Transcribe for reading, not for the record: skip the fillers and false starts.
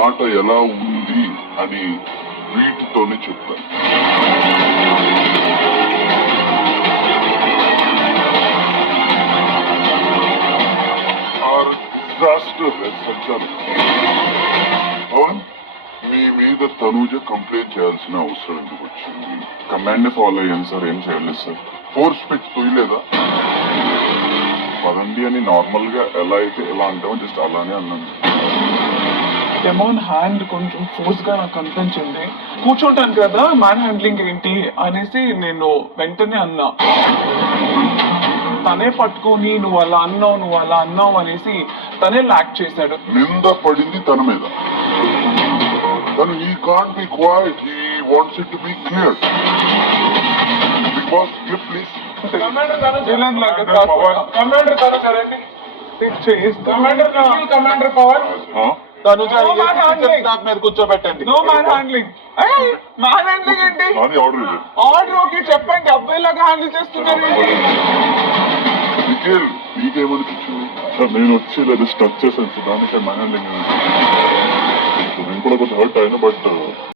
ఆట ఎలా ఉంది అని వీటితోనే చెప్తాను. పవన్, మీ మీద తనూజ కంప్లైంట్ చేయాల్సిన అవసరం ఎందుకు వచ్చింది? కమాండ్ ఫాలో అయ్యాను సార్, ఏం చేయలేదు సార్. Force pitch తొయ్యలేదా? పదండి అని నార్మల్ గా ఎలా అయితే ఎలా అంటామో జస్ట్ అలానే అన్నాను. డెమోన్ హ్యాండ్ కొంచెం ఫోర్స్ గా నాకు అనిపించింది. కూర్చోటాను కదా, మ్యాన్ హ్యాండ్లింగ్ ఏంటి అనేసి నేను వెంటనే అన్నా. తనే పట్టుకొని నువ్వు అలా అన్నావు అనేసి తనే లాక్ చేశాడు. నింద పడింది తన మీద. తను he can't be quiet, he wants it to be clear. Big boss, give please. Commander power మీద కూర్చోబెట్టండి. No man handling. Man handling ఏంటి? నాది ఆర్డర్ ఇది. ఆర్డర్ ఓకే చెప్పండి, అబ్బాయిలాగా హ్యాండిల్ చేస్తున్నారు. నిఖిల్, నీకేమనిపించింది? సార్ నేను వచ్చి లేదా స్ట్రక్ చేశాను సార్, దానికే మ్యాన్ హ్యాండ్లింగ్. నేను కూడా కొంచెం హర్ట్ అయ్యాను, బట్